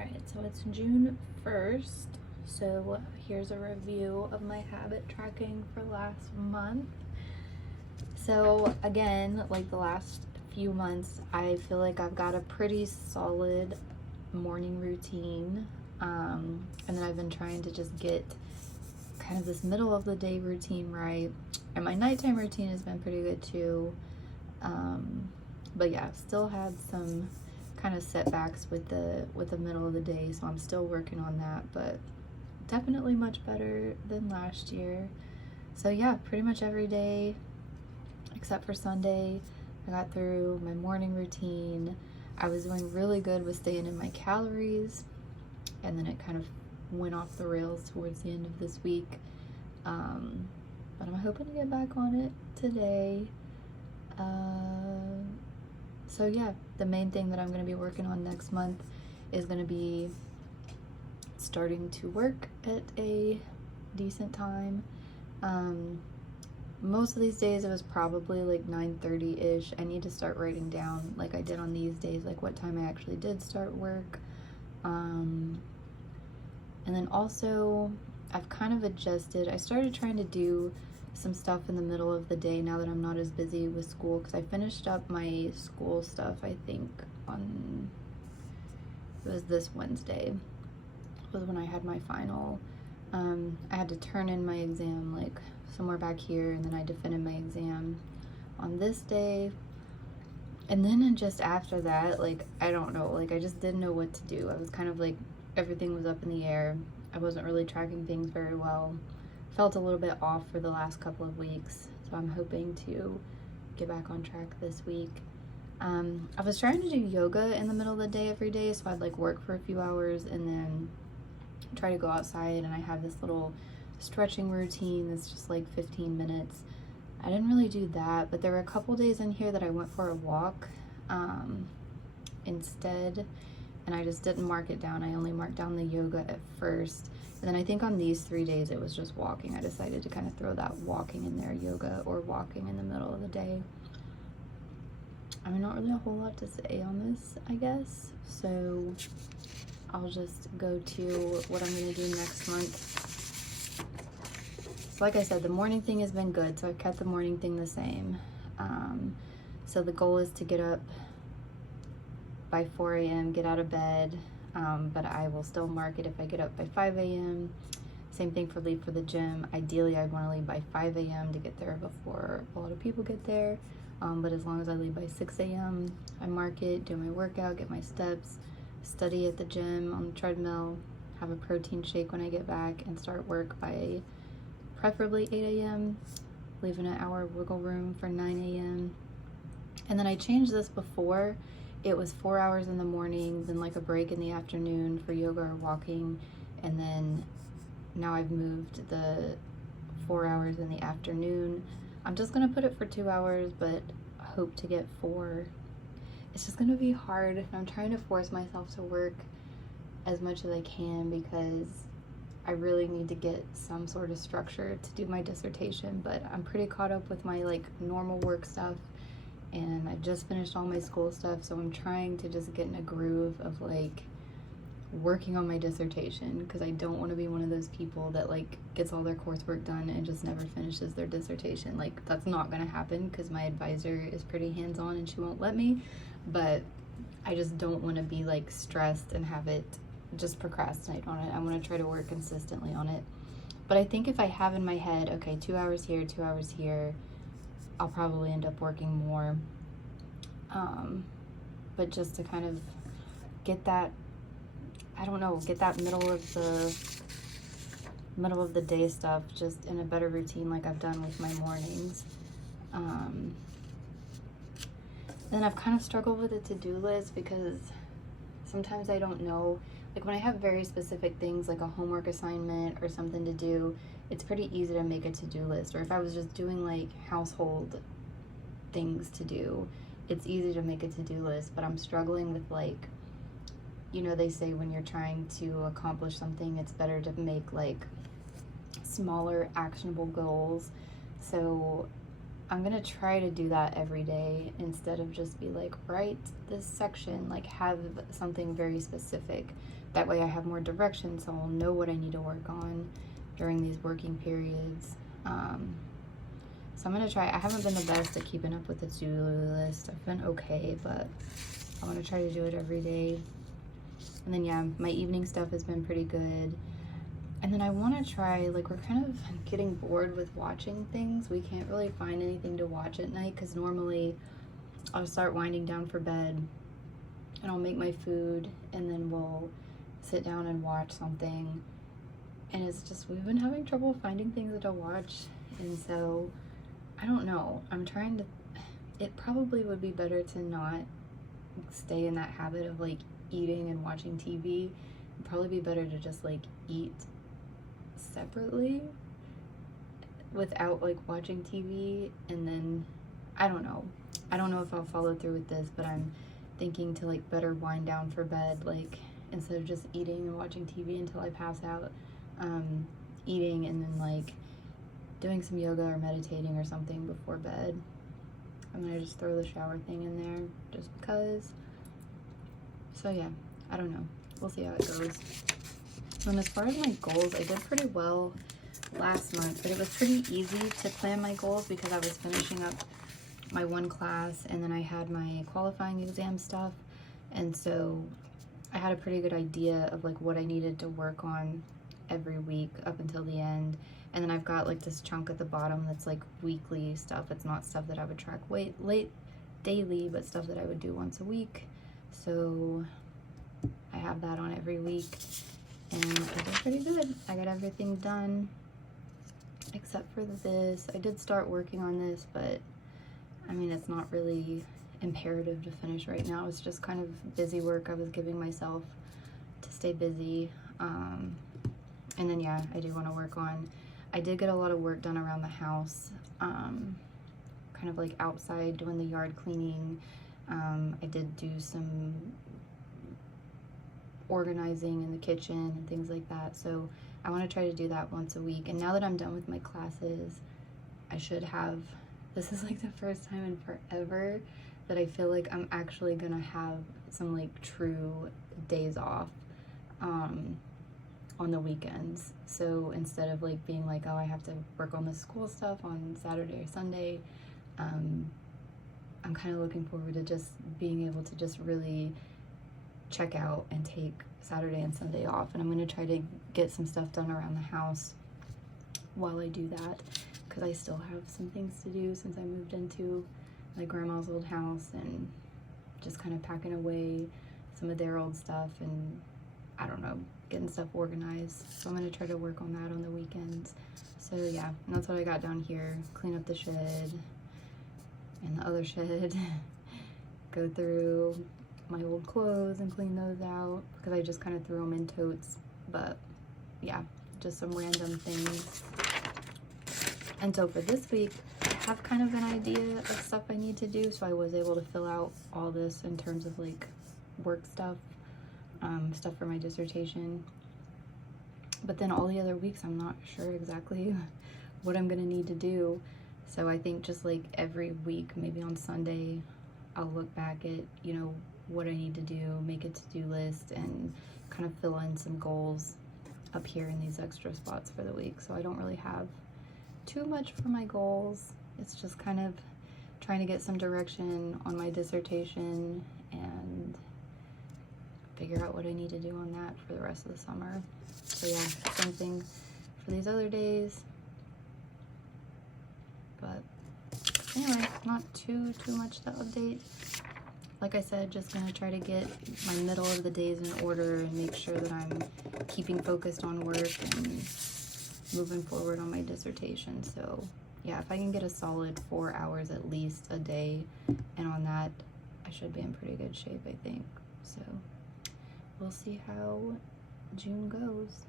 Alright, so it's June 1st, so here's a review of my habit tracking for last month. So again, like the last few months, I feel like I've got a pretty solid morning routine, and then I've been trying to just get kind of this middle of the day routine right, and my nighttime routine has been pretty good too, but yeah, I've still had some kind of setbacks with the middle of the day, so I'm still working on that, but definitely much better than last year. So yeah, pretty much every day except for Sunday I got through my morning routine. I was doing really good with staying in my calories, and then it kind of went off the rails towards the end of this week, but I'm hoping to get back on it today. So yeah, the main thing that I'm going to be working on next month is going to be starting to work at a decent time. Most of these days it was probably like 9:30-ish. I need to start writing down, like I did on these days, like what time I actually did start work. And then also I've kind of adjusted. I started trying to do some stuff in the middle of the day now that I'm not as busy with school, because I finished up my school stuff, I think on, it was this Wednesday was when I had my final. I had to turn in my exam like somewhere back here, and then I defended my exam on this day, and then just after that, like I don't know, like I just didn't know what to do. I was kind of like, everything was up in the air. I wasn't really tracking things very well. Felt a little bit off for the last couple of weeks, so I'm hoping to get back on track this week. I was trying to do yoga in the middle of the day every day, so I'd like work for a few hours and then try to go outside, and I have this little stretching routine that's just like 15 minutes. I didn't really do that, but there were a couple days in here that I went for a walk instead, and I just didn't mark it down. I only marked down the yoga at first. And then I think on these 3 days it was just walking. I decided to kind of throw that walking in there, yoga or walking in the middle of the day. I mean, not really a whole lot to say on this, I guess. So I'll just go to what I'm gonna do next month. So like I said, the morning thing has been good, so I've kept the morning thing the same. So the goal is to get up by 4 a.m., get out of bed, but I will still mark it if I get up by 5 a.m. Same thing for leave for the gym. Ideally, I want to leave by 5 a.m. to get there before a lot of people get there, but as long as I leave by 6 a.m., I mark it, do my workout, get my steps, study at the gym on the treadmill, have a protein shake when I get back, and start work by preferably 8 a.m., leaving an hour of wiggle room for 9 a.m. And then I changed this before. It was 4 hours in the morning, then like a break in the afternoon for yoga or walking, and then now I've moved the 4 hours in the afternoon. I'm just gonna put it for 2 hours, but hope to get 4. It's just gonna be hard. I'm trying to force myself to work as much as I can because I really need to get some sort of structure to do my dissertation, but I'm pretty caught up with my like normal work stuff, and I just finished all my school stuff, so I'm trying to just get in a groove of like working on my dissertation, because I don't want to be one of those people that like gets all their coursework done and just never finishes their dissertation. Like that's not gonna happen because my advisor is pretty hands-on and she won't let me, but I just don't want to be like stressed and have it just procrastinate on it. I want to try to work consistently on it. But I think if I have in my head, okay, 2 hours here, 2 hours here, I'll probably end up working more. But just to kind of get that, I don't know, get that middle of the day stuff just in a better routine like I've done with my mornings. Then I've kind of struggled with a to-do list because sometimes I don't know, like when I have very specific things like a homework assignment or something to do, it's pretty easy to make a to-do list. Or if I was just doing like household things to do, it's easy to make a to-do list, but I'm struggling with like, you know, they say when you're trying to accomplish something, it's better to make like smaller actionable goals. So I'm gonna try to do that every day instead of just be like, write this section, like have something very specific. That way I have more direction, so I'll know what I need to work on during these working periods. So I'm gonna try. I haven't been the best at keeping up with the to-do list. I've been okay, but I want to try to do it every day. And then yeah, my evening stuff has been pretty good. And then I want to try, like, we're kind of getting bored with watching things. We can't really find anything to watch at night because normally I'll start winding down for bed and I'll make my food and then we'll sit down and watch something. And it's just, we've been having trouble finding things to watch. And so, I don't know. I'm trying to, it probably would be better to not stay in that habit of like eating and watching TV. It'd probably be better to just like eat separately without like watching TV. And then I don't know if I'll follow through with this, but I'm thinking to like better wind down for bed, like instead of just eating and watching TV until I pass out, eating and then like doing some yoga or meditating or something before bed. I'm gonna just throw the shower thing in there just because. So yeah, I don't know, we'll see how it goes. And as far as my goals, I did pretty well last month, but it was pretty easy to plan my goals because I was finishing up my one class and then I had my qualifying exam stuff, and so I had a pretty good idea of like what I needed to work on every week up until the end. And then I've got like this chunk at the bottom that's like weekly stuff. It's not stuff that I would track late daily, but stuff that I would do once a week. So I have that on every week and I did pretty good. I got everything done except for this. I did start working on this, but I mean, it's not really imperative to finish right now. It's just kind of busy work I was giving myself to stay busy. And then yeah, I do want to work on, I did get a lot of work done around the house, kind of like outside doing the yard cleaning. I did do some organizing in the kitchen and things like that. So I want to try to do that once a week. And now that I'm done with my classes, I should have, this is like the first time in forever that I feel like I'm actually gonna have some like true days off on the weekends. So instead of like being like, oh, I have to work on the school stuff on Saturday or Sunday, I'm kind of looking forward to just being able to just really check out and take Saturday and Sunday off. And I'm going to try to get some stuff done around the house while I do that, because I still have some things to do since I moved into my grandma's old house and just kind of packing away some of their old stuff and I don't know, getting stuff organized. So I'm going to try to work on that on the weekends. So yeah, and that's what I got down here. Clean up the shed and the other shed. Go through my old clothes and clean those out because I just kind of threw them in totes. But yeah, just some random things. And so for this week, I have kind of an idea of stuff I need to do. So I was able to fill out all this in terms of like work stuff. Stuff for my dissertation, but then all the other weeks I'm not sure exactly what I'm gonna need to do. So I think just like every week, maybe on Sunday, I'll look back at, you know, what I need to do, make a to-do list, and kind of fill in some goals up here in these extra spots for the week. So I don't really have too much for my goals. It's just kind of trying to get some direction on my dissertation and figure out what I need to do on that for the rest of the summer. So yeah, same thing for these other days. But anyway, not too much to update. Like I said, just gonna try to get my middle of the days in order and make sure that I'm keeping focused on work and moving forward on my dissertation. So yeah, if I can get a solid 4 hours at least a day, and on that, I should be in pretty good shape, I think. So we'll see how June goes.